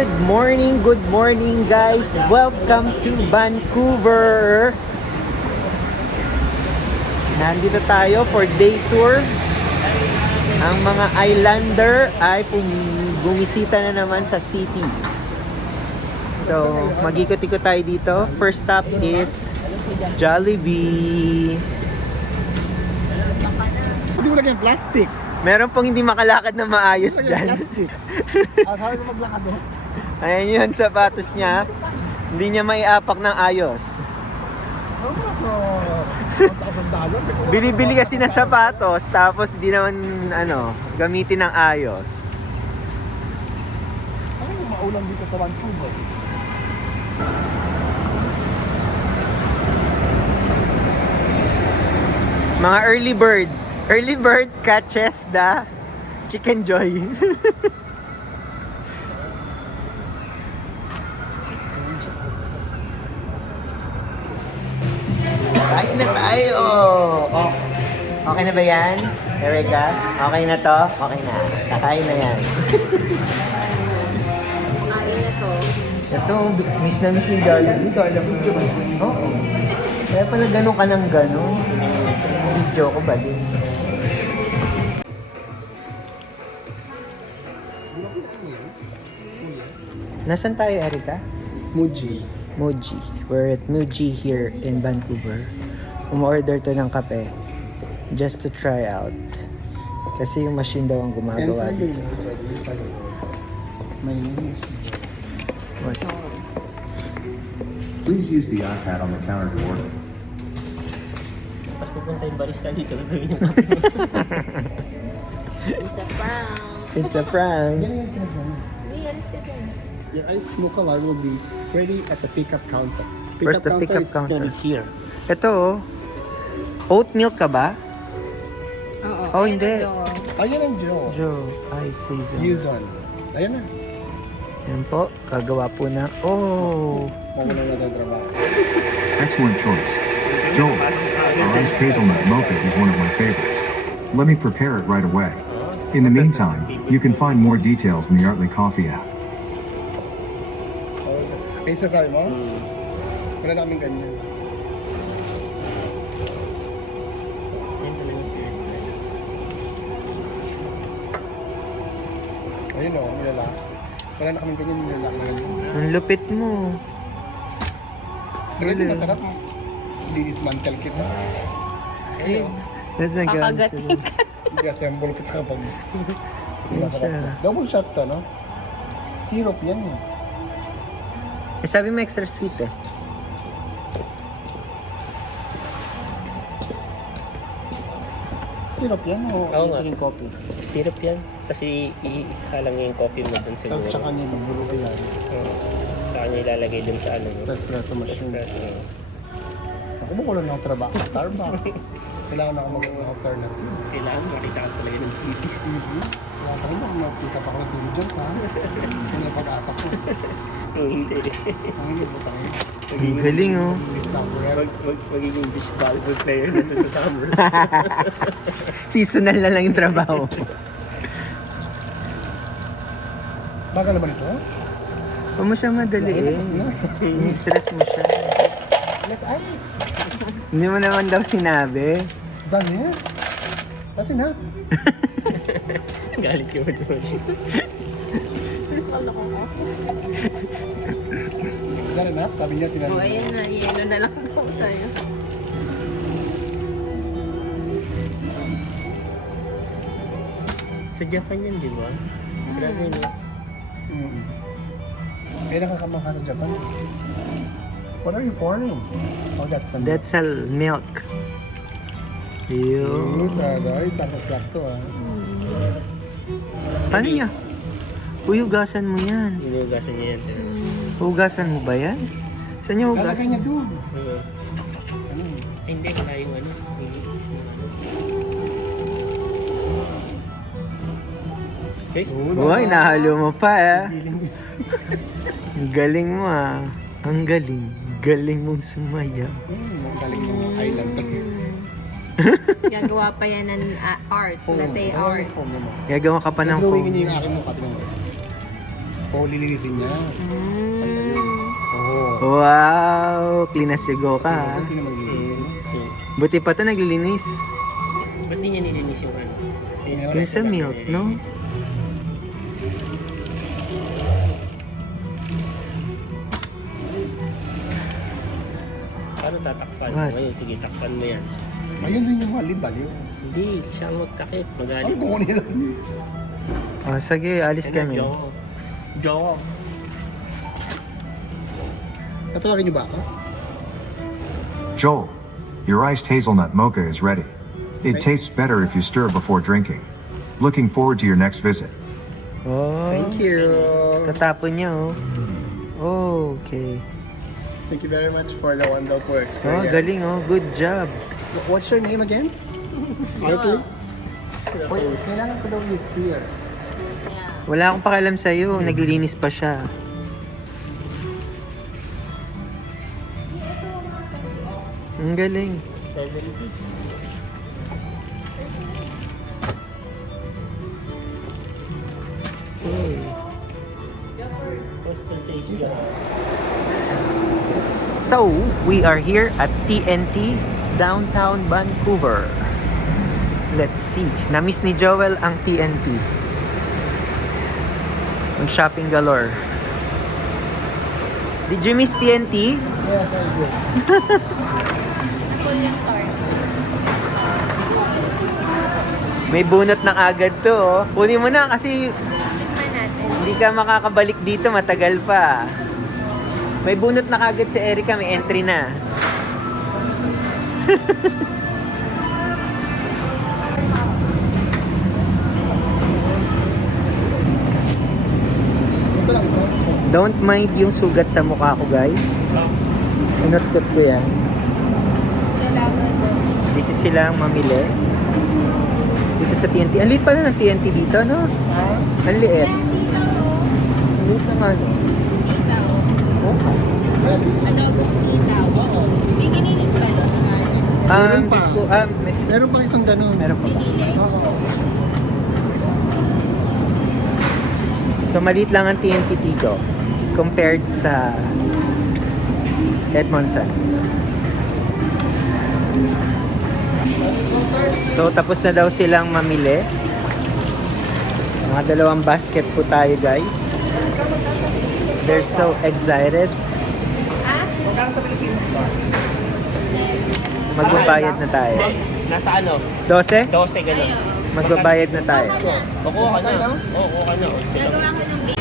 Good morning guys. Welcome to Vancouver. Nandito tayo for day tour. Ang mga islander ay bumisita na naman sa city. So, mag-ikot-ikot tayo dito. First stop is Jollibee. Hindi mo lagyan plastic. Meron pong hindi makalakad na maayos dyan. Plastic. Ang hawak mo maglakad mo. Ayan yun, sapatos niya. Hindi niya maiapak ng ayos. Bili-bili kasi ng sapatos, tapos di naman, gamitin ng ayos. Ano yung maulan dito sa Vancouver? Mga early bird. Early bird catches the chicken joy. Kain na tayo! Oh. Okay na ba yan? Erika? Okay na to? Okay na. Kakain na yan. Kain na to. Ito, miss na miss yung Jollibee. Ito, alam mo, oo. Kaya pala ganun ka ng ganun. Video ko ba din? Nasaan tayo, Erika? Muji. Muji. We're at Muji here in Vancouver. Umorder to ng kape. Just to try out. Kasi yung machine daw ang gumagawa dito. What? Please use the iPad on the counter to order. Tapos pupunta yung barista dito, gagawin yung kape. It's a prank. It's a prank. Yan yung kinagawa. Hindi, alis ka dyan. Your iced mocha latte will be ready at the pickup counter. Where's the pickup it's gonna counter? be here. Ito, oat milk ka ba? Oo. Oh, hindi. Ayan ang Joe. Joe, I see so. Yuzon. Ayan na. Yan po, kagawa po na. Oh! Mawala na tayo trabaho. Excellent choice. Joel, our iced hazelnut mocha is one of my favorites. Let me prepare it right away. In the meantime, you can find more details in the Artley Coffee app. Ay, sasabi mo? Wala namin ganyan. Yan talaga yung first time. Ayun o, nilala. Wala na kami ganyan, nilala na ganyan. Ang lupit mo. Kaya din masarap mo. Di-dismantle kita. Ayun o. That's a Kakagatin ka. I-assemble kita kapag Yan siya. double shot to, no? Syrup yan eh. Eh, sabi mo extra sweet eh. Syrup yan o Oo nga. ito yung coffee? Syrup yan. Tapos isalang yung coffee mo dun siguro. Tapos sa kanya bubuluto yan. Oo. Sa kanya ilalagay dun sa Sa espresso machine. espresso. Ako ba wala na akong trabaho sa Starbucks? Kailangan ako mag-alternative. Kailangan makita ka talaga ng TV. Wala ka rin ako nakita pa ako ng diligence ha. Yan yung pag-asa ko. Hindi. Ang hindi po tayo. Ang galing oh. Magiging beach volleyball player na dun sa summer. Seasonal na lang yung trabaho. Baga naman ito? Huwag mo siya madali eh. Ni-stress mo siya. Less ice. Hindi mo naman daw sinabi. Done eh. That's enough. Galit yung motivation. Ano ko nga? Is that enough? Sabi niya O, tinanong. ayan na. Yelo na lang ako sa'yo. Sa Japan yan, di ba? Grabe no? Kaya nakakamangka sa Japan. What are you pouring? Oh, that's the That's a milk. Yun. Taray, sakto ah. Paano niya? Hugasan mo yan. Inugasan niya yan. Hugasan mo ba yan? Saan niya Lalagay hugasan? niya doon. Oo. Ay, hindi. Wala yung ano. Okay. Uy, nahalo mo pa eh. Ang galing mo ah. Ang galing. Galing mong sumayaw. Ang galing ng island. Gagawa pa yan ng art. Latte art. Foam naman. Gagawa ka pa ng Drawing phone. niya yung aking mukha. Tingnan mo. po, lilinisin niya. Ay, sa'yo. Oo. Wow! Clean as you go ka, ha? Sino maglilinis? Buti pa to naglilinis. Ba't di niya nilinis yung ano? Yung sa milk, no? Paano tatakpan? What? Ngayon, sige, takpan mo yan. Ayun din yung halid, baliw. Hindi, siya ang magtakip. Ano Magaling. kukunin doon? Oh, sige, alis kami. Joke. Tatawagin niyo ba ako? Joel, your iced hazelnut mocha is ready. It tastes better if you stir before drinking. Looking forward to your next visit. Oh, Thank you. tatapon niya, oh. Oh, okay. Thank you very much for the wonderful Oh, experience. galing, oh. Good job. What's your name again? Artley? Wait, kailangan ko daw yung steer. Wala akong pakialam sa'yo. Naglilinis pa siya. Ang galing. So, we are here at TNT, downtown Vancouver. Let's see. Na-miss ni Joel ang TNT. Mag-shopping galore. Did you miss TNT? Yes, I do. May bunot na agad to, oh. Kunin mo na kasi Tikman natin. hindi ka makakabalik dito, matagal pa. May bunot na kagad si Erica, may entry na. Ito lang ito. Don't mind yung sugat sa mukha ko, guys. Inutkot ko yan. Kailangan daw. Busy silang mamili. Dito sa TNT. Ang liit pala ng TNT dito, no? Ha? Ang liit. Sitaw, oh. Ang liit naman. Sitaw. Okay. Adobong sitaw. Oo. May ginilit pa doon. Meron pa. Meron Meron pa isang ganun. pa ba? Pinili. So, maliit lang ang TNT dito compared sa Edmonton. So, tapos na daw silang mamili. Mga dalawang basket po tayo, guys. They're so excited. Magbabayad na tayo. Nasa ano? 12? 12 gano'n. Magbabayad na tayo. Kukuha ka na. Oo, kukuha ka na. Gagawa ko ng bake.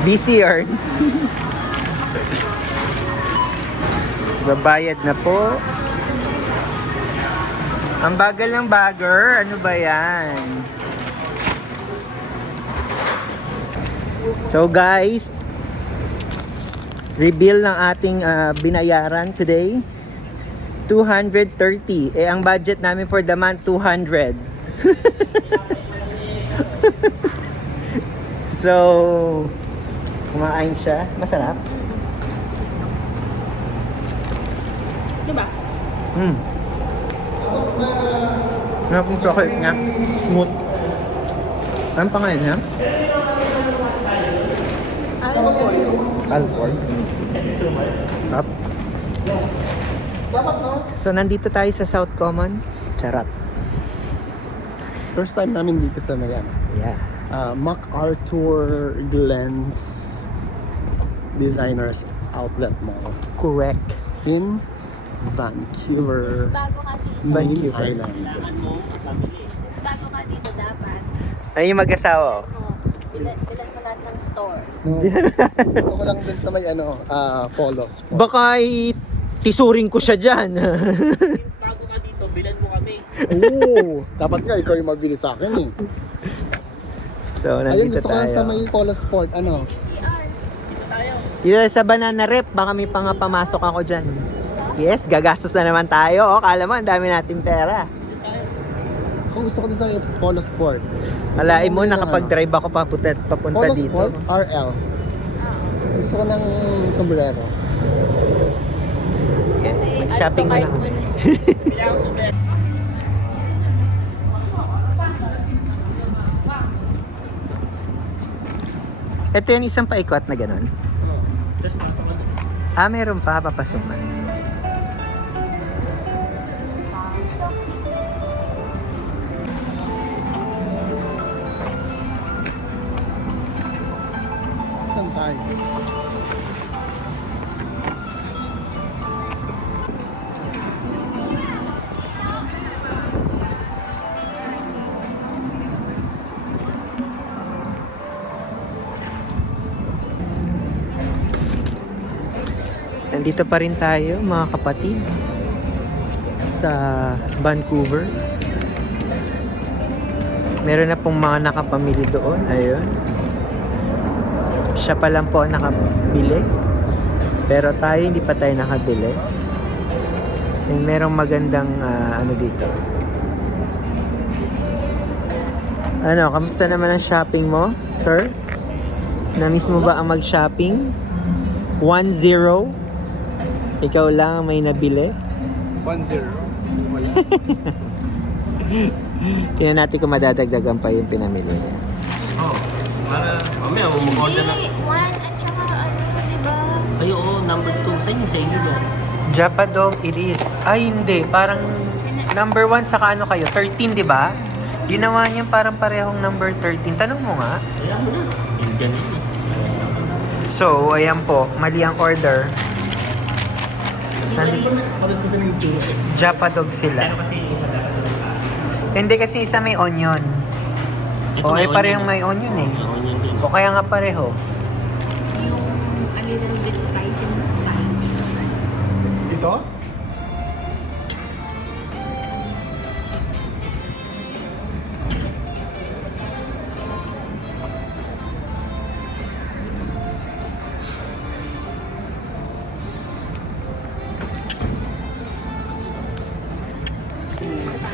Busy earn. Babayad na po. Ang bagal ng bagger. Ano ba yan? So guys, reveal ng ating binayaran today. 230. Eh, ang budget namin for the month, 200. So, kumain siya. Masarap. Diba? Ano yung chocolate niya? Smooth. Anong pangalan niya? Alcohol. Up. So, nandito tayo sa South Common. Charot. First time namin dito sa Mayan. Yeah. MacArthur Glenn's Designers Outlet Mall Correct. in Vancouver, Bago ka dito. Main Vancouver. Island. Bago ka dito dapat. Ay, yung mag-asawa. Oh, bilan mo lahat ng store. Gusto ko lang dun sa may Polos. Baka tisuring ko siya dyan. Bago ka dito, bilan mo kami. Oo! Dapat nga ikaw yung mabili sa akin eh. So, Ayun, nandito gusto ko lang sa may tayo. Polos Sport. Ano? Dito sa Banana Rep, baka may pamasok ako dyan. Yes, gagastos na naman tayo. Oh, kala mo, ang dami natin pera. Kung gusto ko din sa Polos Sport. Alain mo, nakapag-drive ako papunta Polos dito. Sport RL. Gusto ko ng sombrero. Mag-shopping na lang. Ito yung isang paikot na ganun. Tapos pasok ka doon. Meron pa, papasukan. Saan tayo? Nandito pa rin tayo mga kapatid sa Vancouver. Meron na pong mga nakapamili doon. Ayun. Siya pa lang po ang nakabili. Pero tayo hindi pa tayo nakabili. And merong magandang ano dito. Ano, kamusta naman ang shopping mo, sir? Na-miss mo ba ang mag-shopping? 1-0? Ikaw lang ang may nabili? 1-0. Wala. Tingnan natin kung madadagdagan pa yung pinamili niya. Oo. Mamaya, mag-order na. Hindi, 1 at saka ano, di ba? Ay, oo, number 2. Sa inyo yan. Japa Dog Iris. Ay, hindi. Parang number 1 saka ano kayo? 13, di ba? Ginawa niya parang parehong number 13. Tanong mo nga. Kaya mo na. Yung ganun eh. So, ayan po. Mali ang order. Pares kasi ng itsura eh. Japa Dog sila. Pero kasi yung isa talaga. Hindi kasi isa may onion. Ito O, may eh parehong onion. may onion eh. May onion din. O kaya nga pareho. Yung a little bit spicy ng spicy. Ito?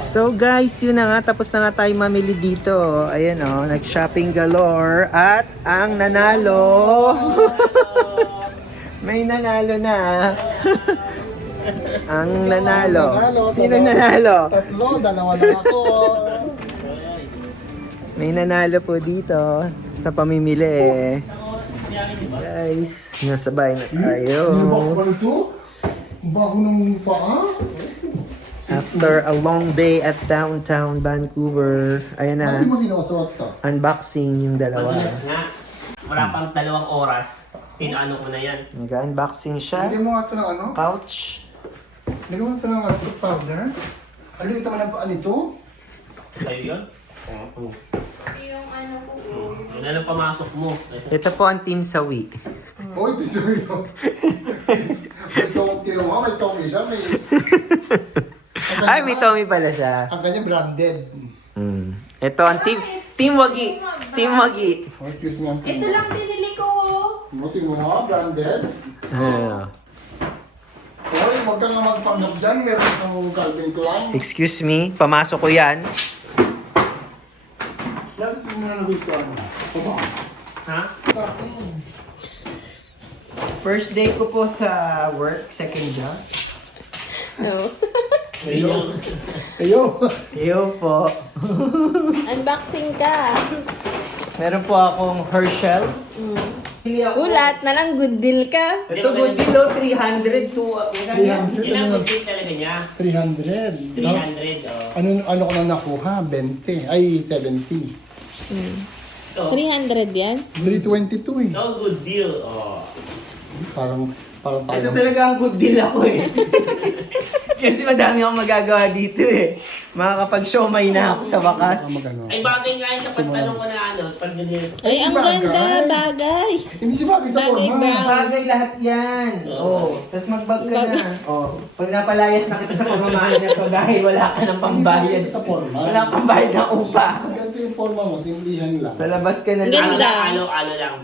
So guys, yun na nga. Tapos na nga tayo mamili dito. Ayan o, nag-shopping galore. At ang nanalo. May nanalo na. Ang nanalo. Sino nanalo? Tatlo, dalawa lang ako. May nanalo po dito sa pamimili eh. Guys, nasabay na tayo. Bago pa nito? Bago ng paa? After a long day at downtown Vancouver. Ayan na. Hindi mo sinusuot to? Unboxing yung dalawa. Madalas nga. Wala pang 2 oras. Pinaano ko na yan. Nag-unboxing siya. Hindi mo nga ito ng ano? Pouch. Hindi mo ito ng ano? Food powder? Aliit naman ang paa nito? Sa'yo yun? Oo. Yung ano ko, Yun na lang pamasok mo. Ito po ang Team Sawi. Oh, ito siya ito. May Tommy, tira mo, may Tommy siya. May... Ay, may Tommy pala siya. Ang kanya branded. Ito ang Team Wagi. Team Wagi. Oh, excuse me. ito lang binili ko. Buti mo nga, branded. Ah. Hoy, huwag ka nga magpanggap dyan. Meron kang Calvin Klein. Excuse me, pamasok ko yan. Yan, sinanawit sa ano. Aba, Ha? sa akin. First day ko po sa work, second job. No. Ayo. Ayo. Iyo po. Unboxing ka. Meron po akong Herschel. Hindi ako. Ulat na lang, good deal ka. Ito good deal, oh, 300 to... Yan ang good deal talaga niya. 300. 300, oh. Ano ko na nakuha? 20. Ay, 70. Ito. 300 yan? 322 eh. Ito, good deal, oh. Parang Ito tayo. talaga ang good deal ako eh. Kasi madami akong magagawa dito eh. Makakapag-showmay na ako sa wakas. Magano. Ay, bagay nga yun sa pagtanong ko na ano, pag ganyan. Ay, ang bagay. ganda, bagay. Hindi siya bagay sa Bagay forma. brown. Bagay lahat yan. Oh, tapos mag-bag ka na. Oh, pag napalayas na kita sa pamamahal na to dahil wala ka ng pambayad. Hindi sa forma. Wala kang bayad ng upa. Ganito yung forma mo, simplihan lang. Sa labas ka na Ganda. Ano lang.